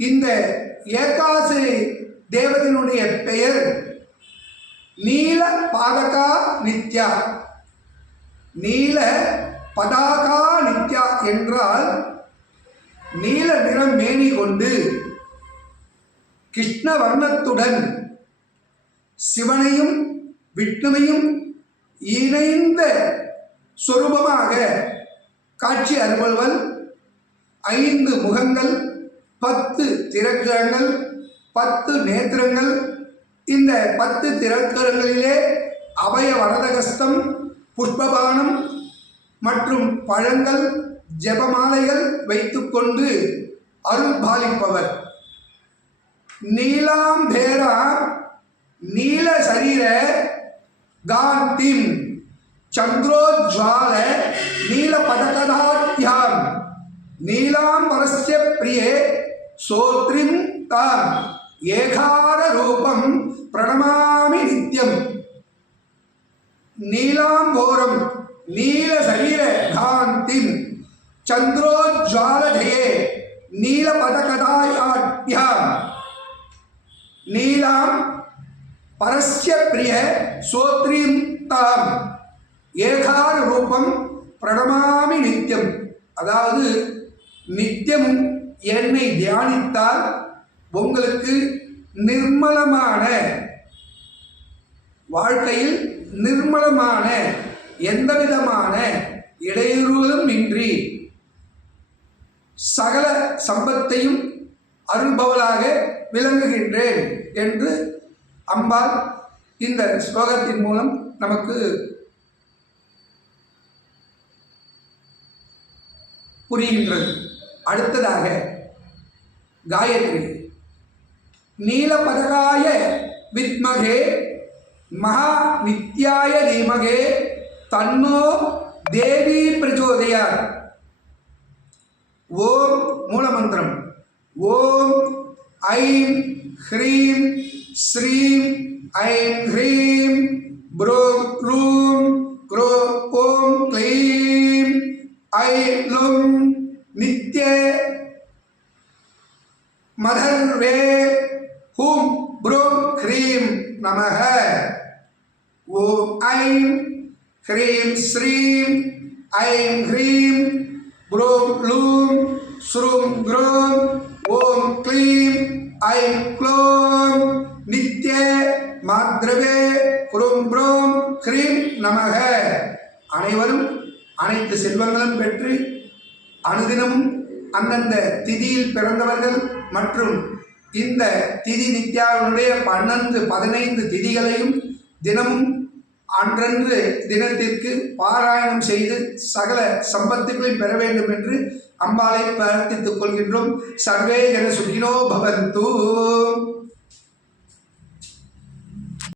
இந்த ஏகாசி தேவதையினுடைய பெயர் நீல பாதகா நித்யா. நீல பதாகா நித்யா என்றால் நீல நிறம் மேனி கொண்டு கிருஷ்ண வர்ணத்துடன் சிவனையும் விஷ்ணுவையும் இணைந்த சொரூபமாக காட்சி அருள்வள். 5 முகங்கள், 10 திரக்கரங்கள், 10 நேத்திரங்கள். இந்த 10 திரக்கரங்களிலே அபய வரதகஸ்தம், புஷ்பபானம் மற்றும் பழங்கள், ஜெபமாலைகள் வைத்துக்கொண்டு அருள் பாலிப்பவர். நீலாம்பேரா நீல சரீர காந்திம் சந்திரோஜ்வால நீல பதகதாத்யாம் நீலாம்பரஸ்ய பிரியே சோத்ரிம் தாம் ஏகார ரூபம் பிரணமாமி நித்யம். நீலாம்போரம் நீல சரீர காந்திம் சந்திரோஜ்வாலஜயே நீல பதகதாயாத்யாம் நீலாம் பரஸ்ய பிரிய சோத்ரீம் தாம் ஏகார ரூபம் பிரணமாமி நித்யம். அதாவது நித்தியமும் என்னை தியானித்தால் உங்களுக்கு நிர்மலமான வாழ்க்கையில் நிர்மலமான எந்தவிதமான இடையூறுகளும் இன்றி சகல சம்பத்தையும் அருள்பவளாக விளங்குகின்றேன் என்று அம்பாள் இந்த ஸ்லோகத்தின் மூலம் நமக்கு புரிகின்றது. அடுத்ததாக காயத்ரி. நீலபதகாய வித்மகே மகா நித்யாய தீமகே தன்னோ தேவி பிரச்சோதயாத். ஓம் மூலமந்திரம். ஓம் ஐம் ஹ்ரீம் ஸ்ரீம் ஐம் ஹ்ரீம் ப்ரூம் க்ளூம் க்ரோ ஓம் க்ளீம் ஐ லும் நித்ய மதர்வே ஹூம் ப்ரூம் ஹ்ரீம் நமஹ. ஓம் ஐம் ஹ்ரீம் ஸ்ரீம் ஐம் ஹ்ரீம் ப்ரூம் க்ளூம் ஸ்ரூம் க்ரூம் ஓம் க்ளீம் ஐம் க்ளூம் நித்ய மாத்ரவே குரும் ப்ரூம் ஹ்ரீம் நமக. அனைவரும் அனைத்து செல்வங்களும் பெற்று அனுதினமும் அந்தந்த திதியில் பிறந்தவர்கள் மற்றும் இந்த திதி நித்யாவுடைய 12-15 திதிகளையும் தினமும் அன்றன்று தினத்திற்கு பாராயணம் செய்து சகல சம்பத்துகளையும் பெற வேண்டும் என்று அம்பாளை பிரார்த்தித்துக் கொள்கின்றோம். சர்வே ஜன சுகினோ பவந்து.